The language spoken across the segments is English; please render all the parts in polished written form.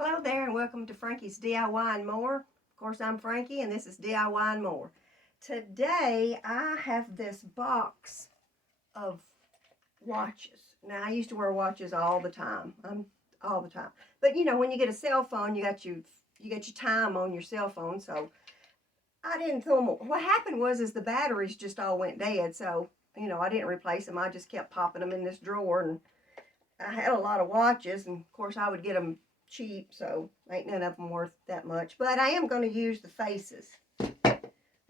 Hello there and welcome to Frankie's DIY and More. Of course, I'm Frankie and this is DIY and More. Today I have this box of watches. Now I used to wear watches all the time. All the time. But you know, when you get a cell phone, you got your time on your cell phone, so I didn't throw them. What happened was the batteries just all went dead, so I didn't replace them. I just kept popping them in this drawer, and I had a lot of watches, and of course I would get them cheap, so ain't none of them worth that much. But I am going to use the faces,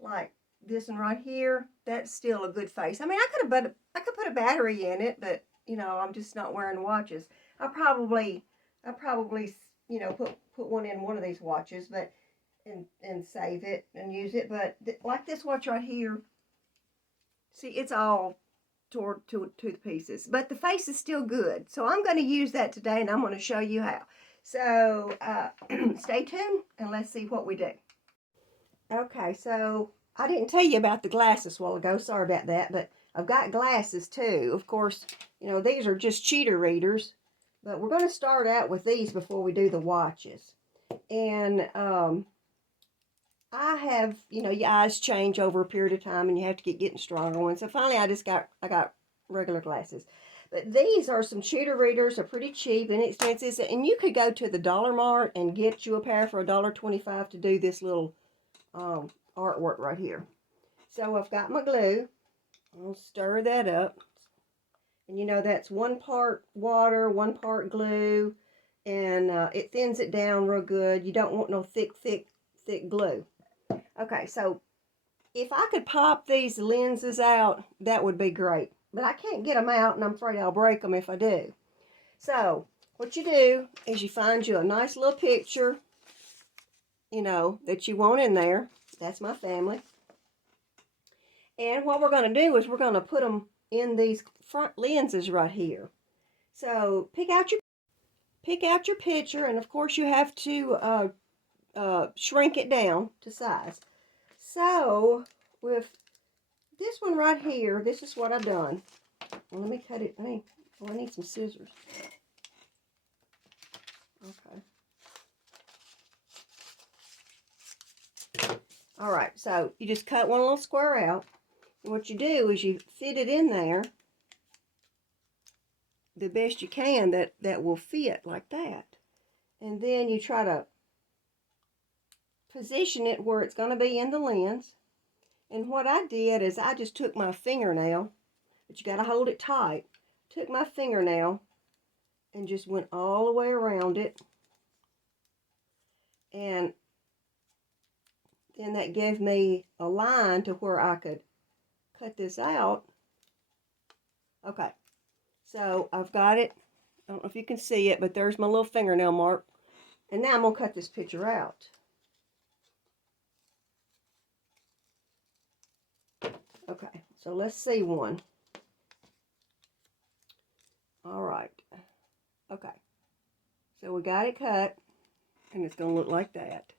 like this one right here. That's still a good face. I mean, I could put a battery in it, but I'm just not wearing watches. I probably put one in one of these watches, but and save it and use it. But like this watch right here, see, it's all toward to the pieces, but the face is still good. So I'm going to use that today, and I'm going to show you how. So stay tuned and let's see what we do. Okay, so I didn't tell you about the glasses a while ago. Sorry about that, but I've got glasses too. Of course, these are just cheater readers, but we're going to start out with these before we do the watches. And I have, your eyes change over a period of time, and you have to keep getting stronger ones. So finally, I got regular glasses. But these are some cheater readers. They're pretty cheap, inexpensive, and you could go to the Dollar Mart and get you a pair for $1.25 to do this little artwork right here. So I've got my glue. I'll stir that up, and that's 1 part water, 1 part glue, and it thins it down real good. You don't want no thick glue. Okay, so if I could pop these lenses out, that would be great. But I can't get them out, and I'm afraid I'll break them if I do. So what you do is you find you a nice little picture, that you want in there. That's my family. And what we're going to do is we're going to put them in these front lenses right here. So pick out your picture, and of course you have to shrink it down to size. So with this one right here, this is what I've done. Well, let me cut it. I need some scissors. Okay. All right, so you just cut one little square out. And what you do is you fit it in there the best you can that will fit like that. And then you try to position it where it's going to be in the lens. And what I did is I just took my fingernail, but you got to hold it tight. Took my fingernail and just went all the way around it. And then that gave me a line to where I could cut this out. Okay, so I've got it. I don't know if you can see it, but there's my little fingernail mark. And now I'm going to cut this picture out. Okay, so let's see one. All right. Okay. So we got it cut, and it's going to look like that.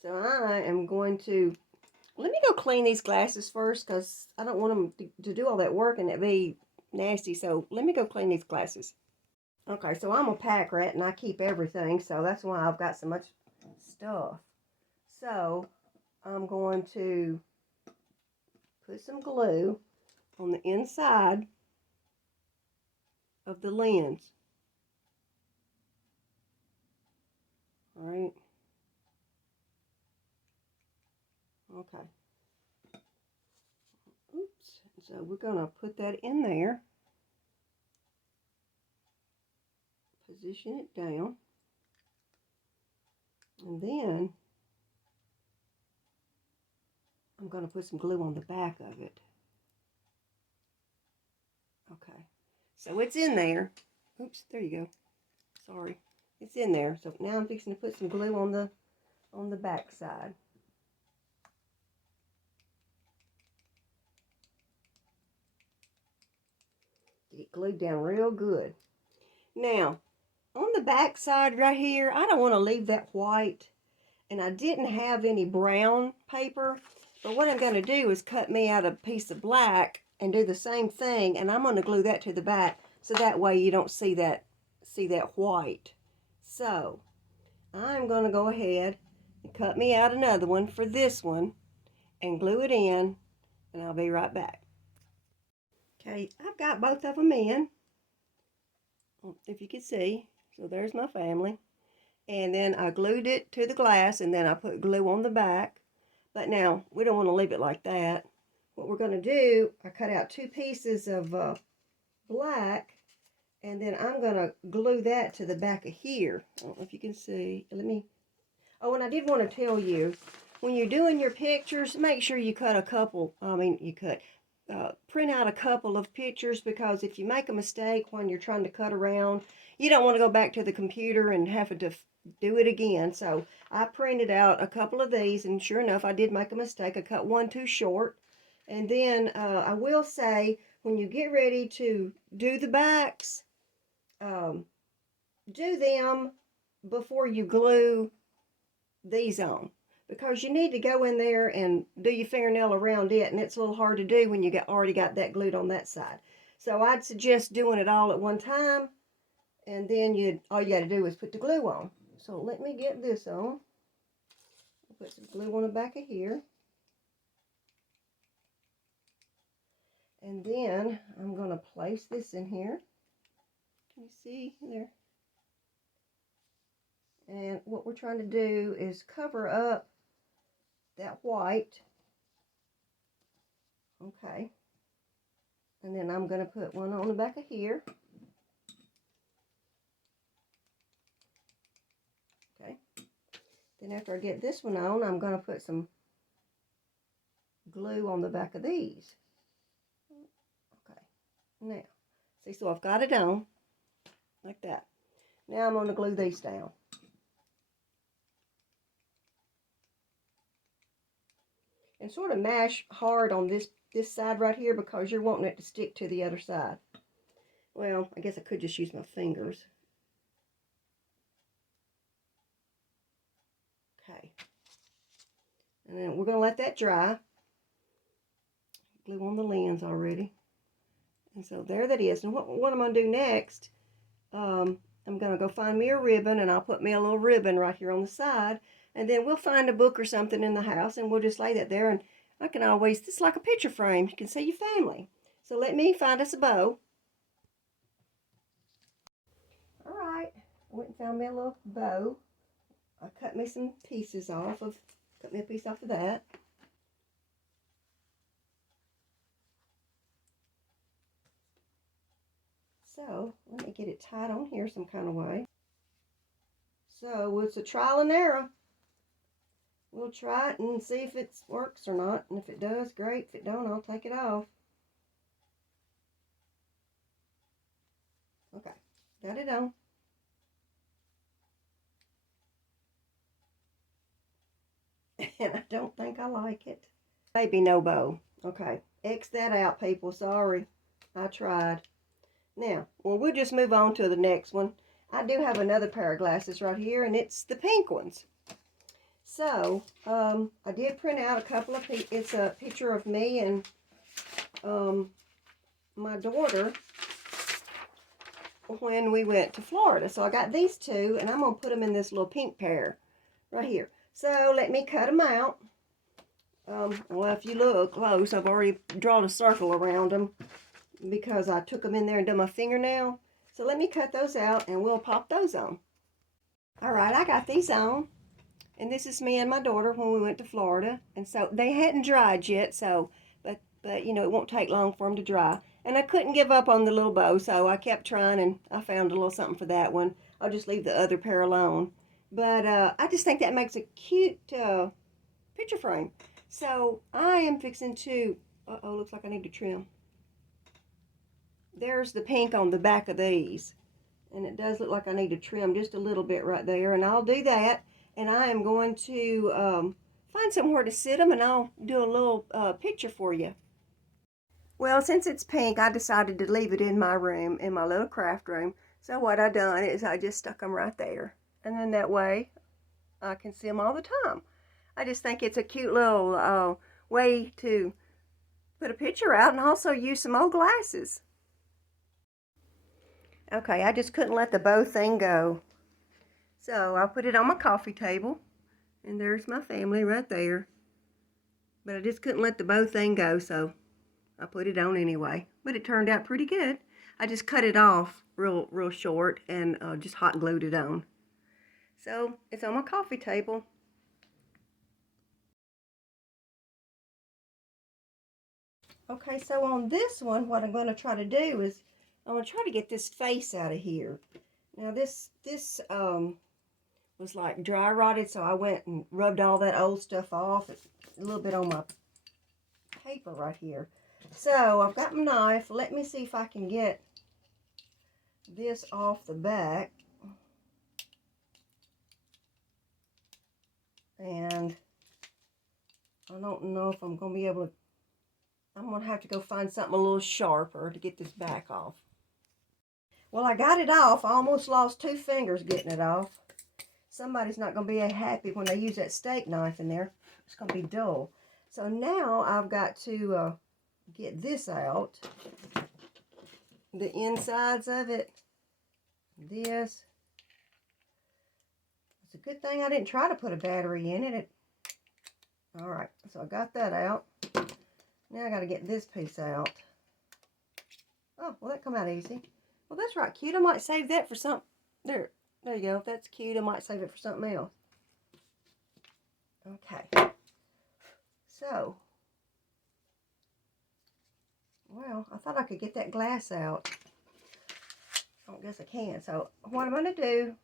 So I am going to, let me go clean these glasses first, because I don't want them to do all that work and it be nasty. So let me go clean these glasses. Okay, so I'm a pack rat, and I keep everything, so that's why I've got so much stuff. So I'm going to put some glue on the inside of the lens. All right. Okay. Oops. So we're going to put that in there. Position it down. And then I'm going to put some glue on the back of it. Okay, so it's in there. Oops, there you go. Sorry, it's in there. So now I'm fixing to put some glue on the back side. Get it glued down real good. Now, on the back side right here, I don't want to leave that white, and I didn't have any brown paper. But what I'm going to do is cut me out a piece of black and do the same thing, and I'm going to glue that to the back so that way you don't see that white. So I'm going to go ahead and cut me out another one for this one and glue it in, and I'll be right back. Okay, I've got both of them in, if you can see. So there's my family. And then I glued it to the glass, and then I put glue on the back. But now, we don't want to leave it like that. What we're going to do, I cut out 2 pieces of black, and then I'm going to glue that to the back of here. I don't know if you can see. Oh, and I did want to tell you, when you're doing your pictures, make sure you cut a couple, print out a couple of pictures, because if you make a mistake when you're trying to cut around, you don't want to go back to the computer and have to do it again. So I printed out a couple of these, and sure enough, I did make a mistake. I cut one too short. And then I will say, when you get ready to do the backs, do them before you glue these on, because you need to go in there and do your fingernail around it, and it's a little hard to do when you already got that glued on that side. So I'd suggest doing it all at one time, and then all you got to do is put the glue on. So let me get this on. I'll put some glue on the back of here. And then I'm going to place this in here. Can you see there? And what we're trying to do is cover up that white. Okay. And then I'm going to put one on the back of here. Okay. Then after I get this one on, I'm going to put some glue on the back of these. Okay. Now, see, so I've got it on like that. Now I'm going to glue these down. And sort of mash hard on this side right here, because you're wanting it to stick to the other side. Well, I guess I could just use my fingers. Okay. And then we're going to let that dry. Glue on the lens already. And so there that is. And what I'm going to do next, I'm going to go find me a ribbon, and I'll put me a little ribbon right here on the side. And then we'll find a book or something in the house, and we'll just lay that there. And I can always, this is like a picture frame. You can see your family. So let me find us a bow. All right. I went and found me a little bow. I cut me some pieces off of, cut me a piece off of that. So let me get it tied on here some kind of way. So it's a trial and error. We'll try it and see if it works or not. And if it does, great. If it don't, I'll take it off. Okay, got it on. And I don't think I like it. Maybe no bow. Okay, X that out, people. Sorry. I tried. Now, well, we'll just move on to the next one. I do have another pair of glasses right here, and it's the pink ones. So, I did print out a couple of, it's a picture of me and my daughter when we went to Florida. So I got these two, and I'm going to put them in this little pink pair right here. So let me cut them out. Well, if you look close, I've already drawn a circle around them because I took them in there and done my fingernail. So let me cut those out, and we'll pop those on. All right, I got these on. And this is me and my daughter when we went to Florida. And so they hadn't dried yet, so, but you know, it won't take long for them to dry. And I couldn't give up on the little bow, so I kept trying, and I found a little something for that one. I'll just leave the other pair alone. But I just think that makes a cute picture frame. So I am fixing to, uh-oh, looks like I need to trim. There's the pink on the back of these. And it does look like I need to trim just a little bit right there. And I'll do that. And I am going to find somewhere to sit them, and I'll do a little picture for you. Well, since it's pink, I decided to leave it in my room, in my little craft room. So what I done is I just stuck them right there. And then that way, I can see them all the time. I just think it's a cute little way to put a picture out and also use some old glasses. Okay, I just couldn't let the bow thing go. So I put it on my coffee table, and there's my family right there. But I just couldn't let the bow thing go, so I put it on anyway. But it turned out pretty good. I just cut it off real short and just hot glued it on. So it's on my coffee table. Okay, so on this one, what I'm going to try to do is I'm going to try to get this face out of here. Now this was like dry rotted, so I went and rubbed all that old stuff off. It's a little bit on my paper right here. So I've got my knife. Let me see if I can get this off the back. And I don't know if I'm going to be able to, I'm going to have to go find something a little sharper to get this back off. Well, I got it off. I almost lost 2 fingers getting it off. Somebody's not going to be happy when they use that steak knife in there. It's going to be dull. So now I've got to get this out. The insides of it. This. It's a good thing I didn't try to put a battery in it. Alright, so I got that out. Now I got to get this piece out. Oh, well that come out easy. Well, that's right, cute. I might save that for something. There you go. If that's cute, I might save it for something else. Okay. So, well, I thought I could get that glass out. I don't guess I can. So, what I'm going to do,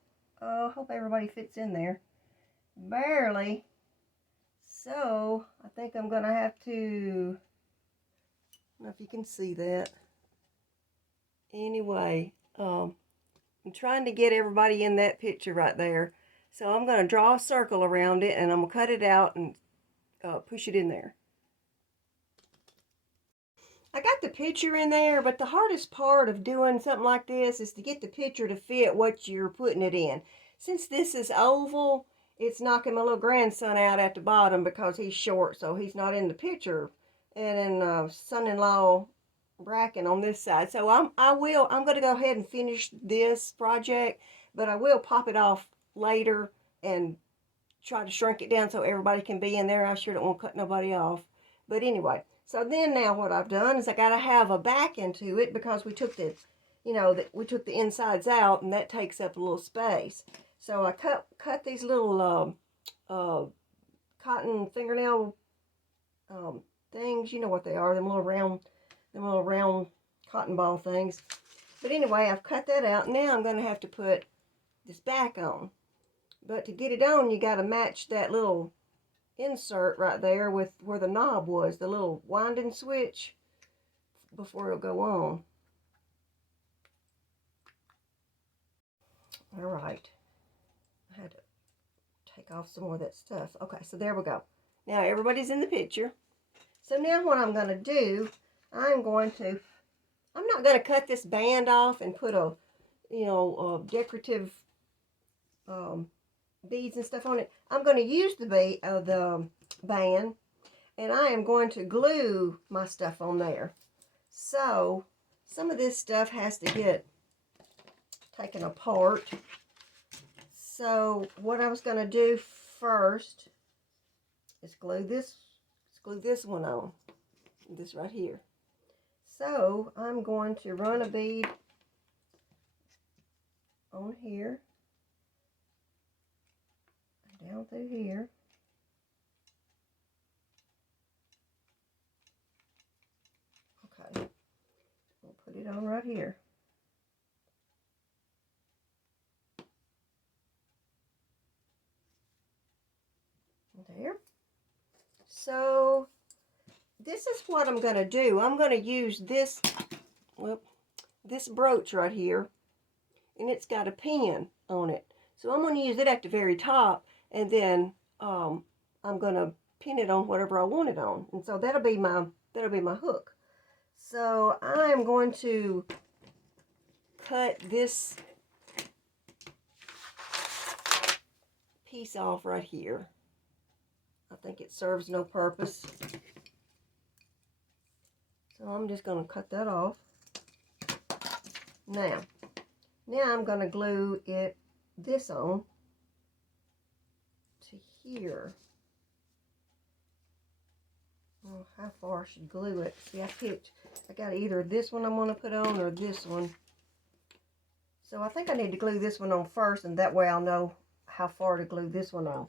I hope everybody fits in there. Barely. So, I think I'm going to have to, I don't know if you can see that. Anyway, I'm trying to get everybody in that picture right there. So I'm going to draw a circle around it, and I'm going to cut it out and push it in there. I got the picture in there, but the hardest part of doing something like this is to get the picture to fit what you're putting it in. Since this is oval, it's knocking my little grandson out at the bottom because he's short, so he's not in the picture. And then son-in-law bracket on this side. So I'm going to go ahead and finish this project, but I will pop it off later and try to shrink it down so everybody can be in there. I sure don't want to cut nobody off. But anyway, so then now what I've done is I got to have a back into it because we took the, we took the insides out, and that takes up a little space. So I cut these little cotton fingernail things. You know what they are, them little round cotton ball things. But anyway, I've cut that out. Now I'm going to have to put this back on. But to get it on, you got to match that little insert right there with where the knob was, the little winding switch, before it'll go on. All right. I had to take off some more of that stuff. Okay, so there we go. Now everybody's in the picture. So now what I'm going to do, I'm not going to cut this band off and put a decorative beads and stuff on it. I'm going to use the band, and I am going to glue my stuff on there. So some of this stuff has to get taken apart. So what I was going to do first is glue this one on, this right here. So I'm going to run a bead on here, down through here. Okay, we'll put it on right here. There. So this is what I'm going to do. I'm going to use this, this brooch right here, and it's got a pin on it. So I'm going to use it at the very top, and then I'm going to pin it on whatever I want it on. And so that'll be my hook. So I'm going to cut this piece off right here. I think it serves no purpose. So I'm just going to cut that off. Now I'm going to glue this on. to here. Oh, how far I should glue it. See, I got either this one I'm going to put on or this one. So I think I need to glue this one on first, and that way I'll know how far to glue this one on.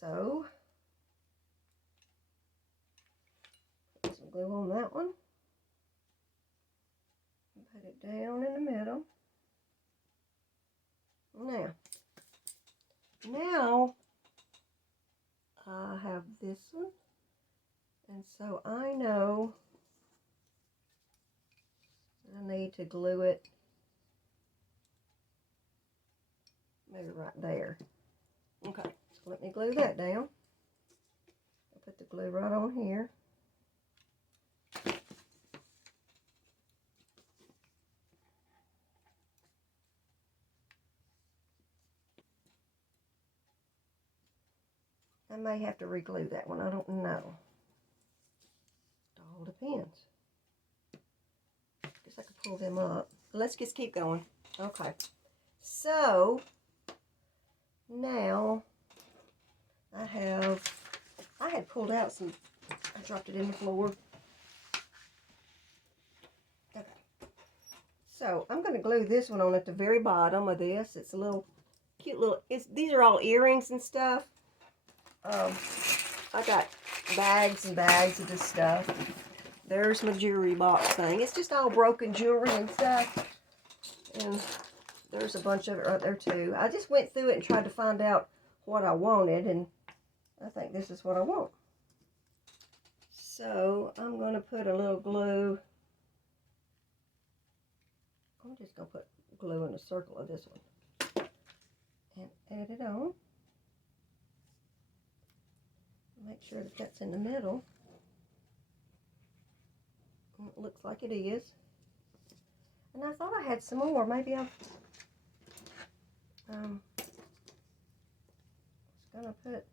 So, put some glue on that one. Put it down in the middle. Now I have this one, and so I know I need to glue it maybe right there. Okay, so let me glue that down. I'll put the glue right on here. I may have to re-glue that one. I don't know. It all depends. Guess I could pull them up. Let's just keep going. Okay. So now I had pulled out some. I dropped it in the floor. Okay. So I'm going to glue this one on at the very bottom of this. It's a little cute little. These are all earrings and stuff. I got bags and bags of this stuff. There's my jewelry box thing. It's just all broken jewelry and stuff. And there's a bunch of it right there too. I just went through it and tried to find out what I wanted, and I think this is what I want. So I'm going to put a little glue. I'm just going to put glue in a circle of this one and add it on. Make sure that that's in the middle. It looks like it is. And I thought I had some more. Maybe I was gonna put.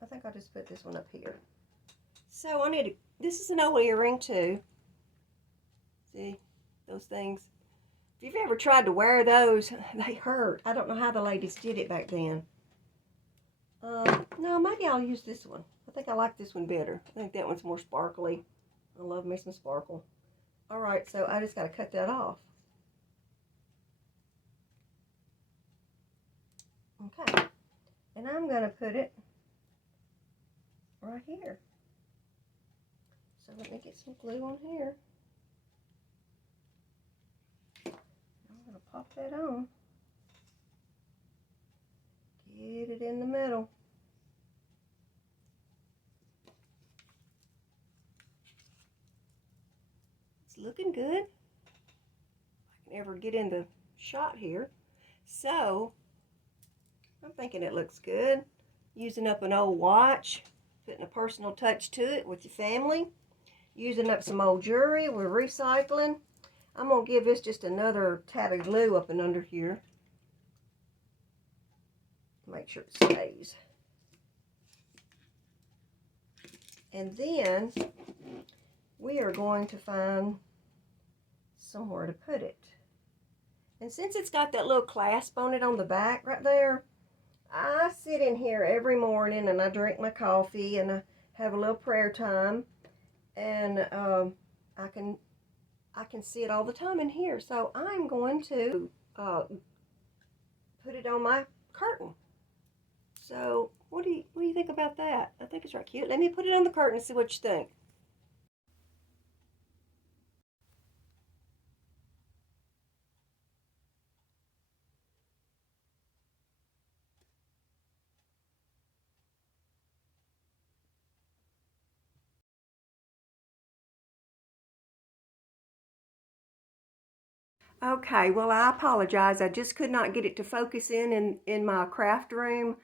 I think I'll just put this one up here. So I need to. This is an old earring too. See those things? If you've ever tried to wear those, they hurt. I don't know how the ladies did it back then. No, maybe I'll use this one. I think I like this one better. I think that one's more sparkly. I love me some sparkle. Alright, so I just got to cut that off. Okay. And I'm going to put it right here. So let me get some glue on here. I'm going to pop that on. Get it in the middle. It's looking good. If I can ever get in the shot here. So, I'm thinking it looks good. Using up an old watch, putting a personal touch to it with your family. Using up some old jewelry, we're recycling. I'm going to give this just another tab of glue up and under here. Make sure it stays. And then we are going to find somewhere to put it. And since it's got that little clasp on it on the back right there, I sit in here every morning and I drink my coffee and I have a little prayer time, and I can see it all the time in here. So I'm going to put it on my curtain. So what do you think about that? I think it's right cute. Let me put it on the curtain and see what you think. Okay, well, I apologize. I just could not get it to focus in my craft room.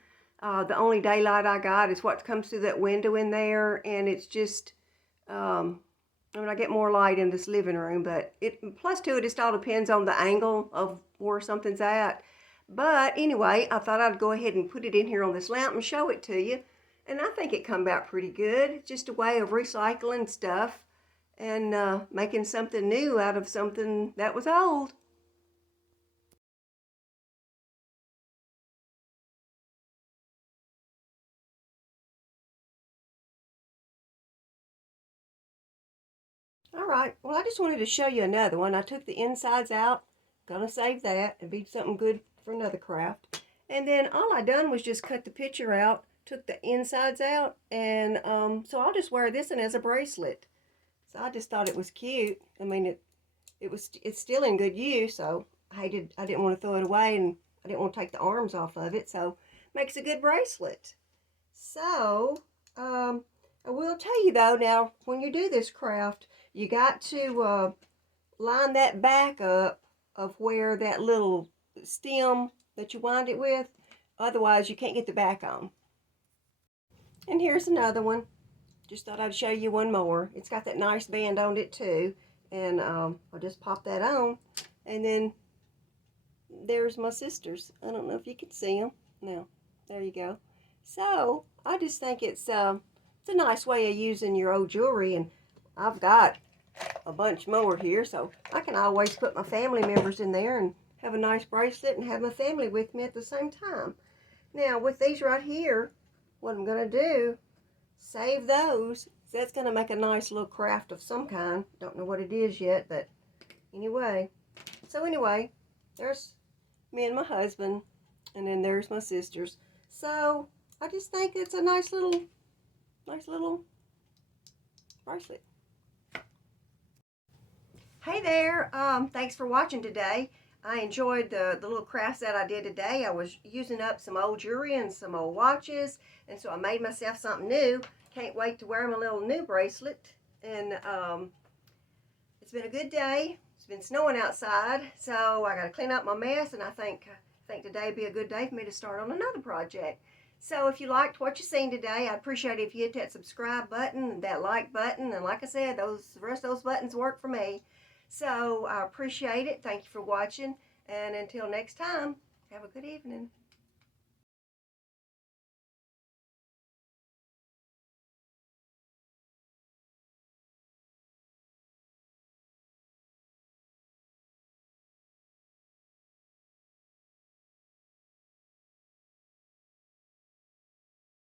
The only daylight I got is what comes through that window in there, and it's just, I mean, I get more light in this living room, but plus two, it just all depends on the angle of where something's at. But anyway, I thought I'd go ahead and put it in here on this lamp and show it to you, and I think it come out pretty good. It's just a way of recycling stuff and making something new out of something that was old. Alright, well I just wanted to show you another one. I took the insides out. Gonna save that. It'd be something good for another craft. And then all I done was just cut the picture out, took the insides out, and so I'll just wear this one as a bracelet. So I just thought it was cute. I mean, it's still in good use, so I didn't want to throw it away, and I didn't want to take the arms off of it, so makes a good bracelet. So I will tell you though, now when you do this craft, you got to line that back up of where that little stem that you wind it with, otherwise you can't get the back on. And here's another one. Just thought I'd show you one more. It's got that nice band on it too, and I'll just pop that on, and then there's my sisters. I don't know if you can see them. No, there you go. So I just think it's a nice way of using your old jewelry, and I've got a bunch more here, so I can always put my family members in there and have a nice bracelet and have my family with me at the same time. Now with these right here, what I'm going to do, save those. So that's going to make a nice little craft of some kind. Don't know what it is yet, but anyway. So anyway, there's me and my husband, and then there's my sisters. So I just think it's a nice little bracelet. Hey there, thanks for watching today. I enjoyed the little crafts that I did today. I was using up some old jewelry and some old watches, and so I made myself something new. Can't wait to wear my little new bracelet. And it's been a good day. It's been snowing outside, so I got to clean up my mess, and I think today would be a good day for me to start on another project. So if you liked what you seen today, I'd appreciate it if you hit that subscribe button and that like button. And like I said, the rest of those buttons work for me. So I appreciate it. Thank you for watching. And until next time, have a good evening.